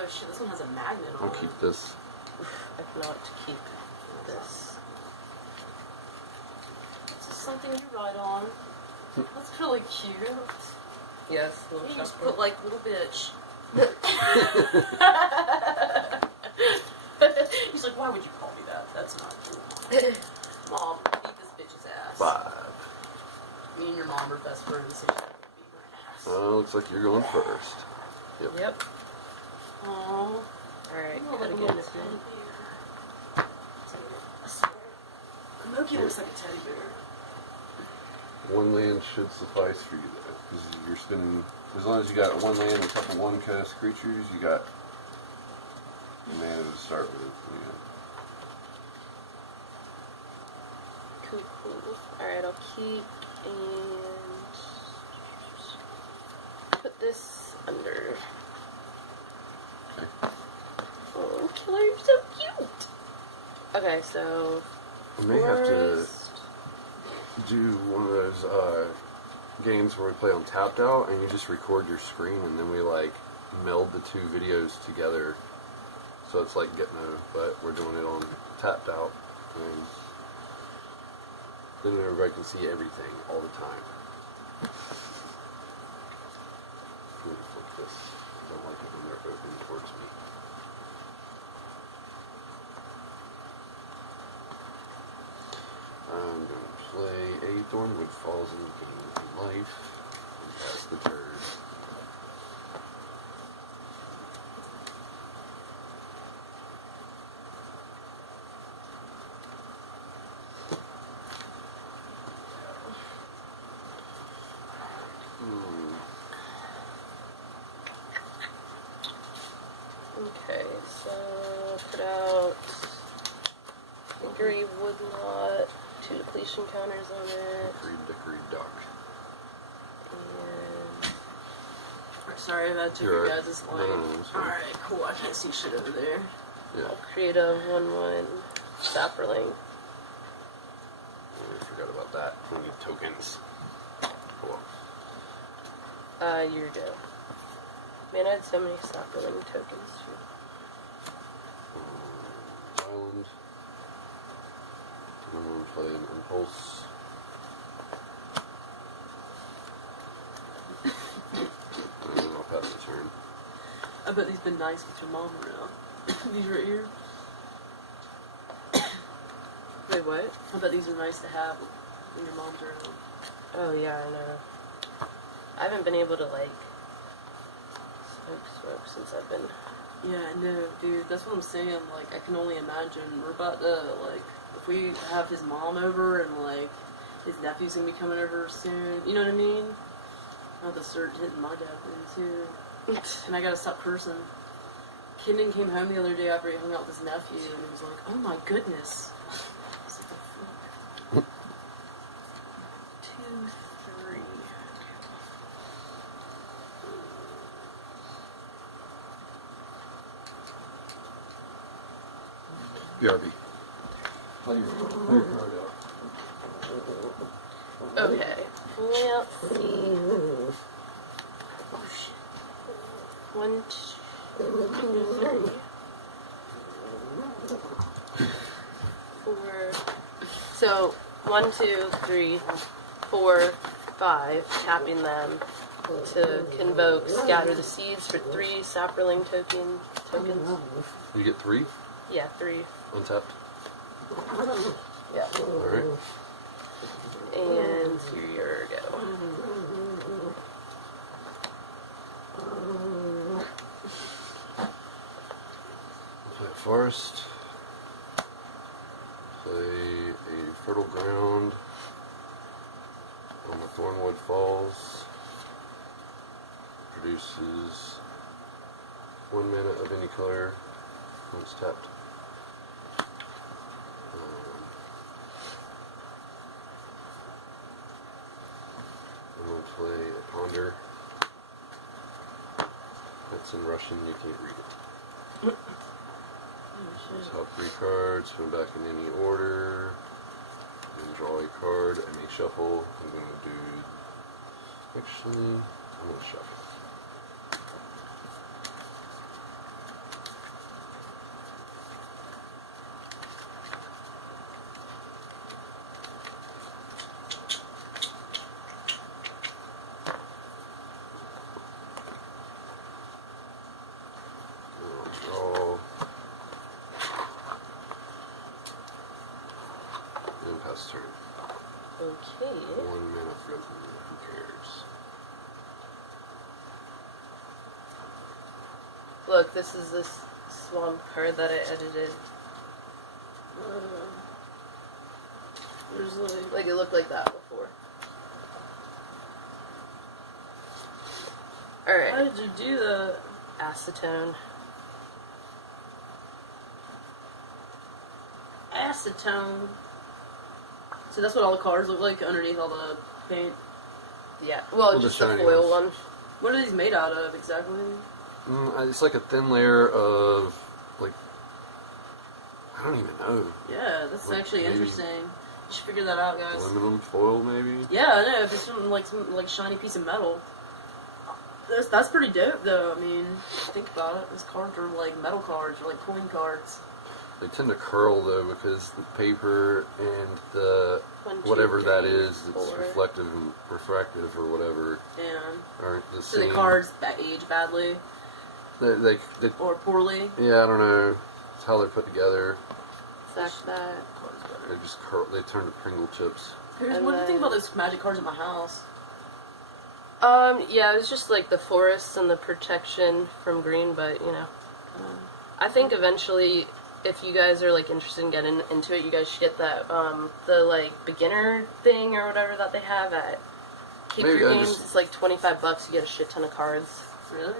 Oh shit, this one has a magnet on I'll keep this. I cannot keep this. This is something you write on. That's really cute. Yes, little You shop. just put like little bitch. He's like, why would you call me that? That's not cool. Mom, beat this bitch's ass. 5. Me and your mom are best friends, so you gotta beat my ass. Looks like you're going first. Yep. Aww. Alright, Oh, gotta like a get little this teddy in. bear. I swear. Convoke looks like a teddy bear. 1 land should suffice for you though, because you're spending. As long as you got 1 land and a couple 1-cost creatures, you got mana to start with. Yeah. Cool, cool. Alright, I'll keep and put this under. Okay. Oh, Killer, you're so cute! Okay, so We may have to first, do one of those games where we play on tapped out, and you just record your screen, and then we like meld the 2 videos together. So it's like getting but we're doing it on tapped out, and then everybody can see everything all the time. Let me flip this. I don't like it when they're open towards me. I'm going to play a Thornwood Falls and gain life and pass the turn. okay, so put out Hickory Woodlot, 2 depletion counters on it, Hickory Duck. and Sorry if I took You're you right. guys' No, line. no, it's fine. Alright, cool. I can't see shit over there. Yeah. I'll create a 1/1 Sapperling. I forgot about that. We need tokens. Cool. Year ago. Man, I had so many Sapperling tokens too. Island. And I'm going to play an Impulse. And then I'll pass the turn. I bet these been nice with your mom around. These right here. Wait, what? I bet these are nice to have when your mom's around. Oh yeah, I know. I haven't been able to like smoke since I've been. Yeah, I know, dude. That's what I'm saying. Like, I can only imagine. We're about to, like, if we have his mom over and, like, his nephew's gonna be coming over soon. You know what I mean? I'll have to start hitting my dad things, too. And I gotta stop cursing. Kenan came home the other day after he hung out with his nephew, and he was like, oh my goodness. I was like, the fuck? 2, 3. BRB. Play your card out. Okay. Let's see. Oh shit. 1, 2, 3, 4. So 1, 2, 3, 4, 5. Tapping them to convoke, scatter the seeds for 3 Sapperling tokens. You get 3 Yeah, 3. untapped. Yeah. Alright. And here you go. Play a Forest. Play a Fertile Ground on the Thornwood Falls. Produces 1 mana of any color when it's tapped. I'm going to play a Ponder. That's in Russian, you can't read it. Let's help 3 cards, put them back in any order, and draw a card. I may shuffle. I'm going to do. Actually, I'm going to shuffle. its turn. Okay. 1 mana frozen. Who cares? Look, this is this swamp card that I edited. There's Like it looked like that before. How Alright. did you do that? Acetone. Acetone. So that's what all the cards look like underneath all the paint. Yeah. Well, the just the shiny foil ones. one. What are these made out of exactly? It's like a thin layer of, like, I don't even know. Yeah, that's Like, actually maybe interesting. You should figure that out, guys. Aluminum foil, maybe? Yeah, I know. If it's some like shiny piece of metal. That's pretty dope, though. I mean, think about it. These cards are like metal cards, or like coin cards. They tend to curl, though, because the paper and the 1, 2, whatever that 3, is, it's 4. refractive or whatever, Yeah. aren't the So same. the cards age badly They, or poorly. yeah, I don't know. It's how they're put together. Sack that. Cards They better. just curl. They turn to Pringle chips. And What do you think then- about those magic cards in my house? Yeah, it was just like the forests and the protection from green, but you know. Um, I think eventually, if you guys are like interested in getting into it, you guys should get that the like beginner thing or whatever that they have at Keep Maybe Your I Games. just- It's like $25. You get a shit ton of cards. really?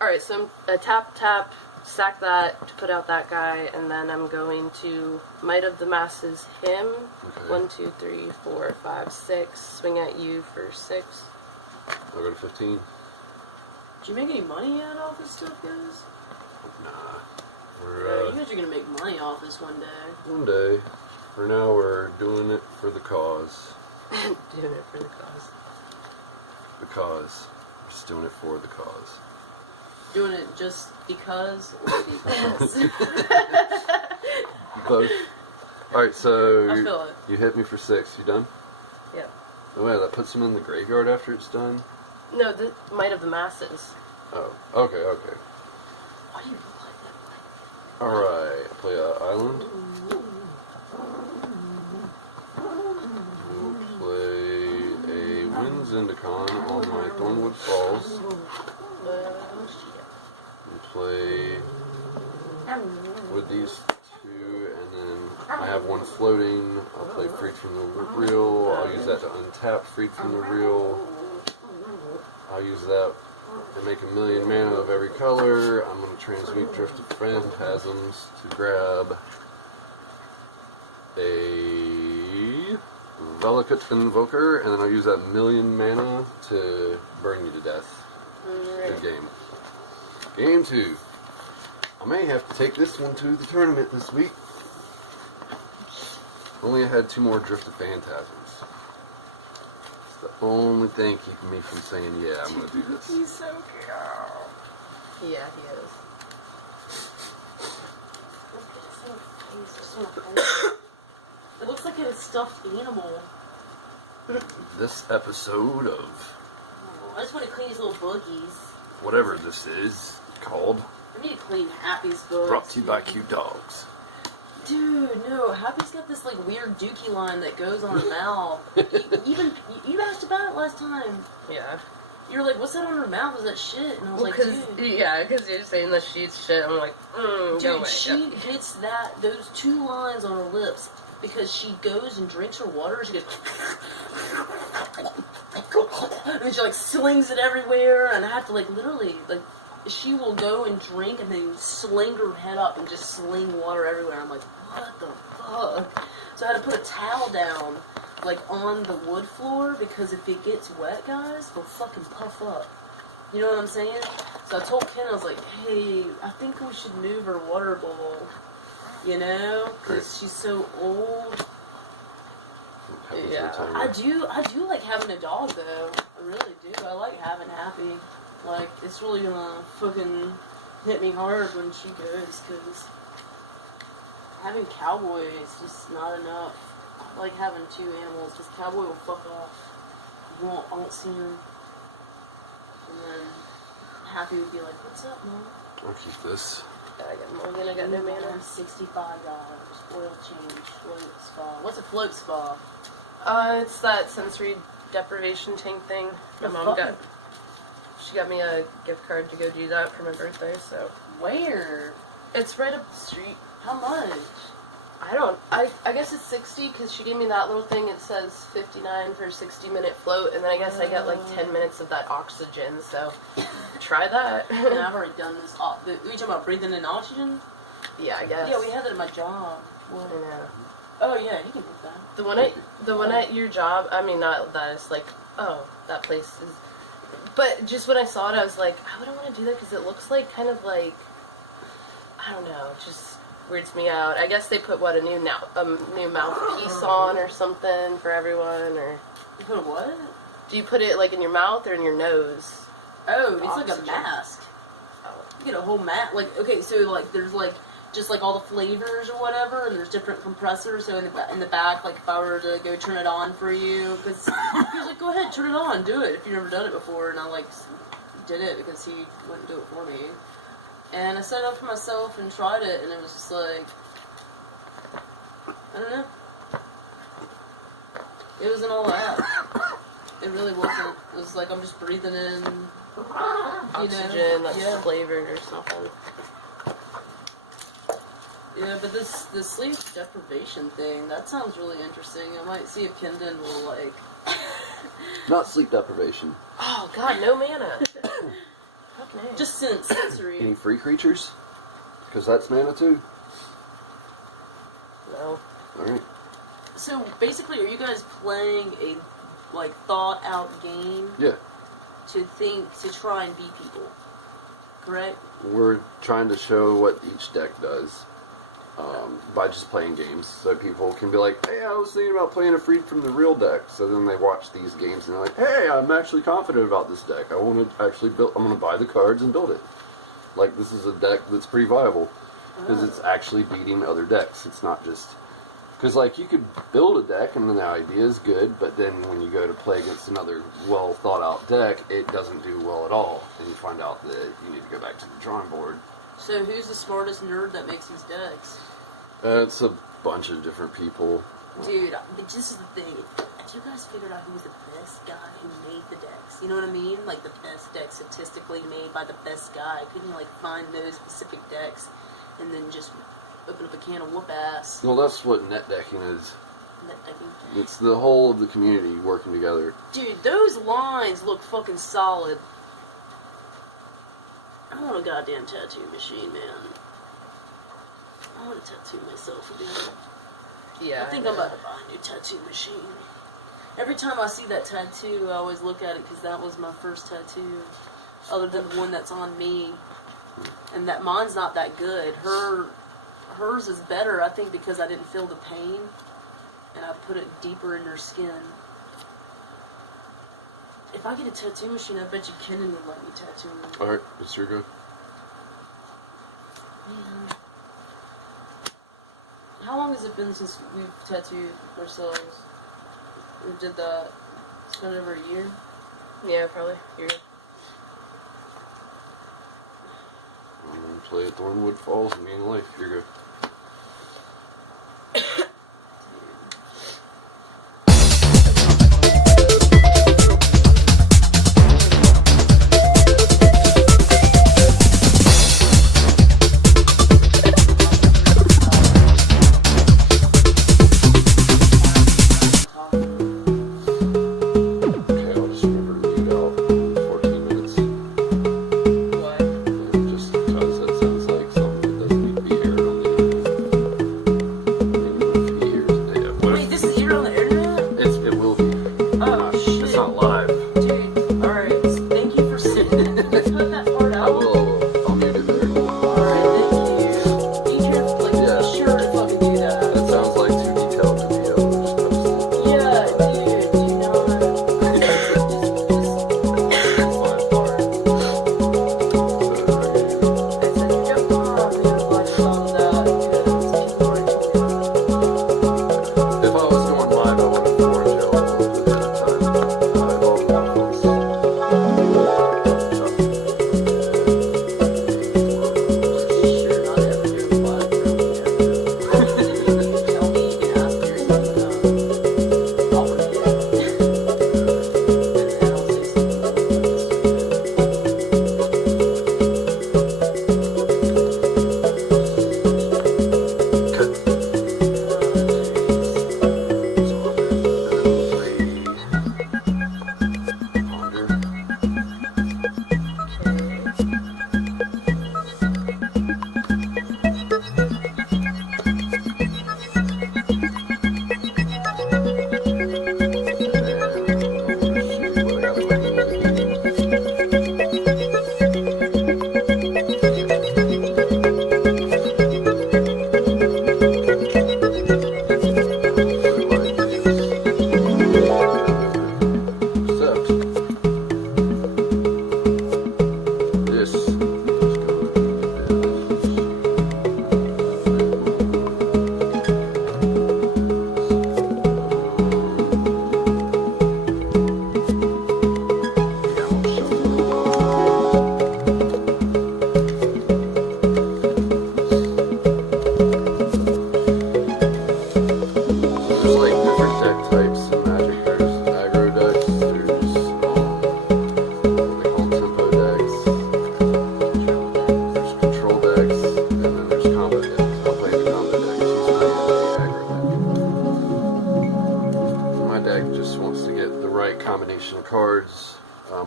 All right, so I'm tap, sack that to put out that guy, and then I'm going to Might of the Masses him. Okay. 1, 2, 3, 4, 5, 6. Swing at you for 6. I'll go to 15. Did you make any money yet off this stuff, guys? Nah. Yeah, We're, you guys are gonna make money off this one day. one day. For now, we're doing it for the cause. Doing it for the cause. Because. We're just doing it for the cause. Doing it just because or because? Both. Alright, so I feel it. you hit me for 6. You done? Yep. Oh, yeah, that puts him in the graveyard after it's done? No, the Might of the Masses. Oh, okay, okay. Why do you look like that? Alright, play a island. We'll play a Wind Zendikon on my Thornwood Falls. And play with these two, and then I have one floating. I'll play Freed from the Reel. I'll use that to untap Freed from the Reel. I'll use that to make 1,000,000 mana of every color. I'm going to transmute Drift of Phantasms to grab a Velikut Invoker, and then I'll use that 1,000,000 mana to burn you to death. Good game. Game 2. I may have to take this one to the tournament this week. Only I had 2 more Drift of Phantasms. It's the only thing keeping me from saying, yeah, I'm going to do this. He's so cute. Yeah, he is. It looks like a stuffed animal. This episode of I just want to clean these little boogies. whatever this is called, I need to clean Happy's books. brought to you by Cute Dogs. Dude, no. Happy's got this like weird dookie line that goes on her mouth. You asked about it last time. Yeah. You were like, "What's that on her mouth? Is that shit?" And I was like, "Dude, because you're saying the sheets shit. I'm like, go dude, away. she gets those 2 lines on her lips because she goes and drinks her water. She goes, and then she like slings it everywhere, and I have to like literally like. She will go and drink and then sling her head up and just sling water everywhere. I'm like, what the fuck? So I had to put a towel down, like, on the wood floor, because if it gets wet, guys, they'll fucking puff up. You know what I'm saying? So I told Ken, I was like, hey, I think we should move her water bowl. You know? Because she's so old. Yeah. I do like having a dog, though. I really do. I like having Happy. Like, it's really gonna fucking hit me hard when she goes, because having Cowboy is just not enough. I like having 2 animals, because Cowboy will fuck off. I won't see him. And then Happy would be like, what's up, Mom? I'll keep this. I got more than I got no mana. $65. Oil change. Float spa. What's a float spa? It's that sensory deprivation tank thing. My mom she got me a gift card to go do that for my birthday, so. Where? It's right up the street. How much? I guess it's 60 because she gave me that little thing. It says 59 for a 60-minute float, and then I guess I get like 10 minutes of that oxygen, so try that. And I've already done this. Are you talking about breathing in oxygen? Yeah, I guess. Yeah, we had that at my job. What? Yeah. Oh yeah, you can do that. The one at your job, I mean, not that, it's like, oh, that place is... But just when I saw it, I was like, I wouldn't want to do that because it looks like kind of like, I don't know, it just weirds me out. I guess they put, what, a new mouthpiece on or something for everyone, or... You put a what? Do you put it, like, in your mouth or in your nose? Oh, it's Oxygen. like a mask. Oh. You get a whole mask. Like, okay, so, like, there's, like, just, like, all the flavors or whatever, and there's different compressors, so in the back, like, if I were to go turn it on for you, because he was like, go ahead, turn it on, do it, if you've never done it before, and I, like, did it because he wouldn't do it for me. And I set it up for myself and tried it, and it was just like, I don't know. It wasn't all that. It really wasn't. It was like I'm just breathing in, Oxygen that's flavored or something. Yeah, but this sleep deprivation thing, that sounds really interesting. I might see if Kendon will, like... Not sleep deprivation. Oh, God, no mana. Fuck no. Just sensory. Any free creatures? Because that's mana too. No. Alright. So, basically, are you guys playing a, like, thought-out game? Yeah. To try and beat people? Correct? We're trying to show what each deck does. By just playing games, so people can be like, hey, I was thinking about playing a Freed from the Real deck. So then they watch these games and they're like, hey, I'm actually confident about this deck. I want to actually build. I'm going to buy the cards and build it. Like, this is a deck that's pretty viable because it's actually beating other decks. It's not just because, like, you could build a deck and then the idea is good, but then when you go to play against another well thought out deck, it doesn't do well at all, and you find out that you need to go back to the drawing board. So, who's the smartest nerd that makes these decks? It's a bunch of different people. Dude, but this is the thing. Have you guys figured out who was the best guy who made the decks? You know what I mean? Like, the best deck statistically made by the best guy. Couldn't you, like, find those specific decks and then just open up a can of whoop ass? Well, that's what net decking is. Net decking? It's the whole of the community working together. Dude, those lines look fucking solid. I want a goddamn tattoo machine, man. I want to tattoo myself again. Yeah. I think I'm about to buy a new tattoo machine. Every time I see that tattoo, I always look at it because that was my first tattoo, other than the one that's on me. And that mine's not that good. Hers is better, I think, because I didn't feel the pain, and I put it deeper in her skin. If I get a tattoo machine, I bet you Kenan would let me tattoo me. Alright, it's your go. Yeah. How long has it been since we've tattooed ourselves? We did that. It's been over a year. Yeah, probably. You're... I'm gonna play at Thornwood Falls and Mean Life. Here you go. What? Just because that sounds like something that doesn't need to be aired on the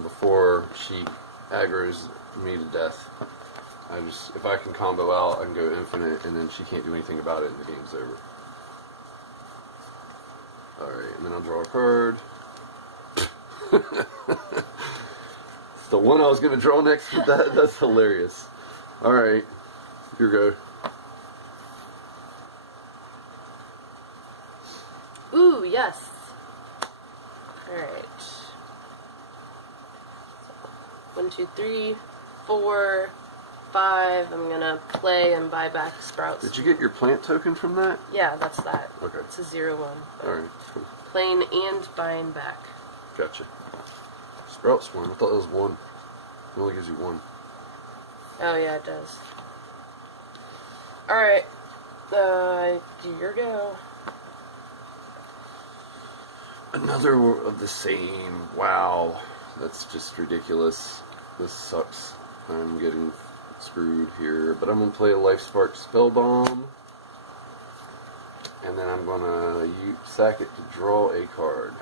before she aggroes me to death. If I can combo out, I can go infinite, and then she can't do anything about it, and the game's over. Alright, and then I'll draw a card. It's the one I was going to draw next to that. That's hilarious. Alright, here go. Ooh, yes. Alright. 1, 2, 3, 4, 5. I'm gonna play and buy back sprouts. Did you get your plant token from that? Yeah, that's that. Okay. It's a 0-1. Alright, cool. Playing and buying back. Gotcha. Sprout Swarm. I thought that was 1. It only gives you 1. Oh, yeah, it does. Alright. Your go. Another of the same. Wow. That's just ridiculous. This sucks. I'm getting screwed here. But I'm going to play a Life Spark Spell Bomb. And then I'm going to sack it to draw a card.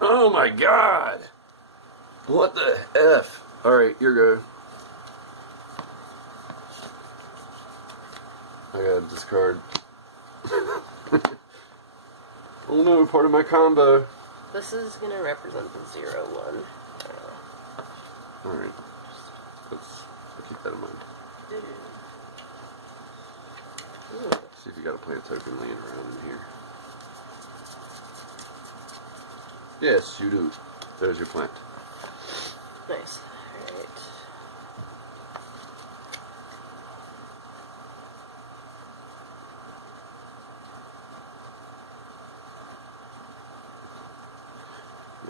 Oh my god! What the F? Alright, your go. I gotta discard. Oh no, part of my combo. This is gonna represent the 0-1. Alright. I'll keep that in mind. Ooh. See if you got a plant token laying around in here. Yes, you do. There's your plant. Nice. Alright.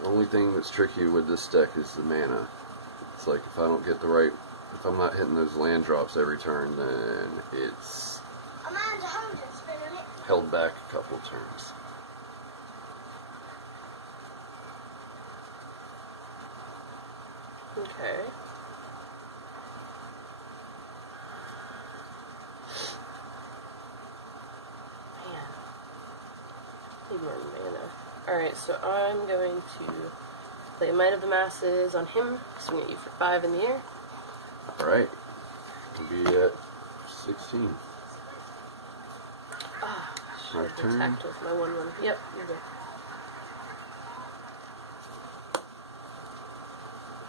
The only thing that's tricky with this deck is the mana. It's like if I don't get the right, if I'm not hitting those land drops every turn, then it's held back a couple of turns. Okay. Man. Need more mana. Alright, so I'm going to play Might of the Masses on him, swing at you for 5 in the air. Alright. We'll be at 16. Ah, My should have turn. attacked with my 1-1. Yep, you're good.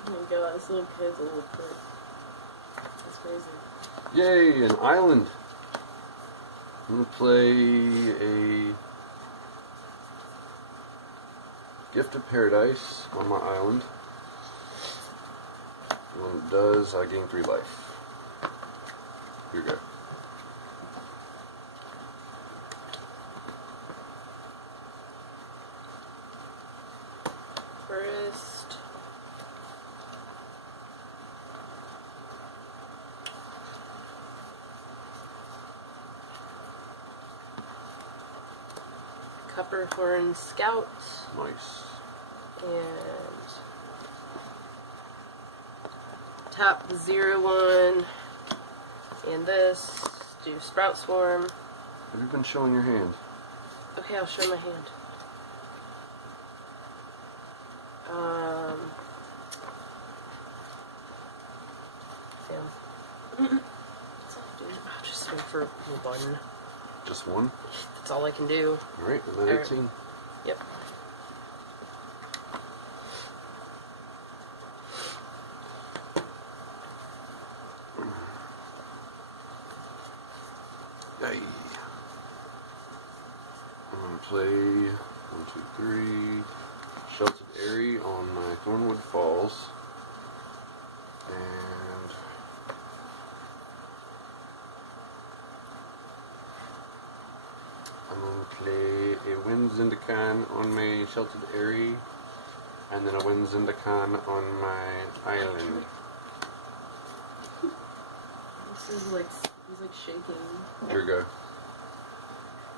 Oh my god, this little kid's a little prick. That's crazy. Yay, an island. I'm going to play a Gift of Paradise on my island. And when it does, I gain 3 life. Here you go. First. Copperhorn Scout. Nice. And tap the 0-1 and this, do Sprout Swarm. Have you been showing your hand? Okay, I'll show my hand. Damn. I'll just swing for 1. Just 1? That's all I can do. Alright, I'm at 18. Yep. Yay. I'm going to play 1, 2, 3 Sheltered Eyrie on my Thornwood Falls. And I'm going to play a Wind Zendikon on my Sheltered Eyrie. And then a Wind Zendikon on my island. This is like, he's like shaking. Here we go.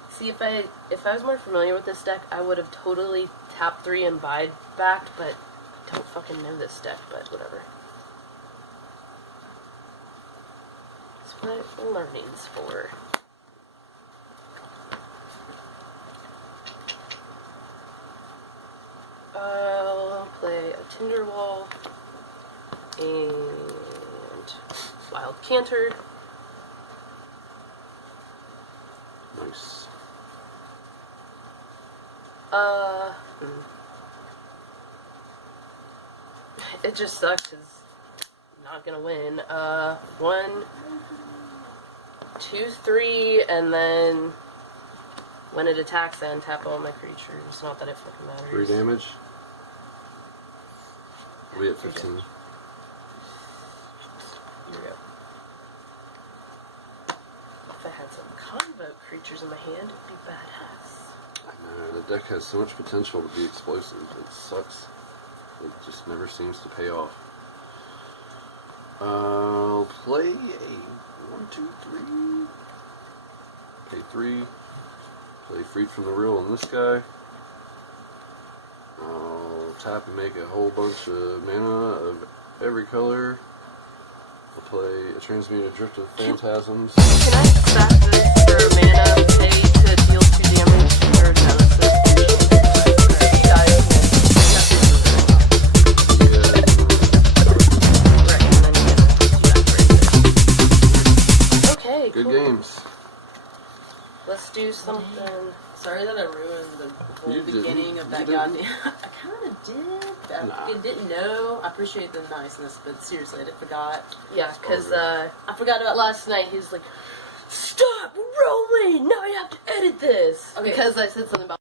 See, if I was more familiar with this deck, I would have totally tapped 3 and buy back, but I don't fucking know this deck, but whatever. That's what learning's for. I'll play a Tinderwall. Wild Canter. Nice. It just sucks because I'm not gonna win. 1, 2, 3, and then when it attacks, I untap all my creatures. Not that it fucking matters. 3 damage. We at 15. Here we go. If I had some Convoke creatures in my hand, it'd be badass. I know, the deck has so much potential to be explosive. It sucks. It just never seems to pay off. I'll play a 1, 2, 3. Pay 3. Play Freed from the Real on this guy. I'll tap and make a whole bunch of mana of every color. I'll play a Transmuted Drift of Phantasms. Can I sack this for mana, pay to deal 2 damage, or no, it's he dies. Right, and then you get a okay, Good cool. games. Let's do something. Sorry that I ruined the whole You didn't. beginning of You that didn't. goddamn. I kind of did. I Nah. fucking didn't know. I appreciate the niceness, but seriously, I forgot. Yeah, because I forgot about last night he was like, "Stop rolling! Now I have to edit this." Okay. Because I said something about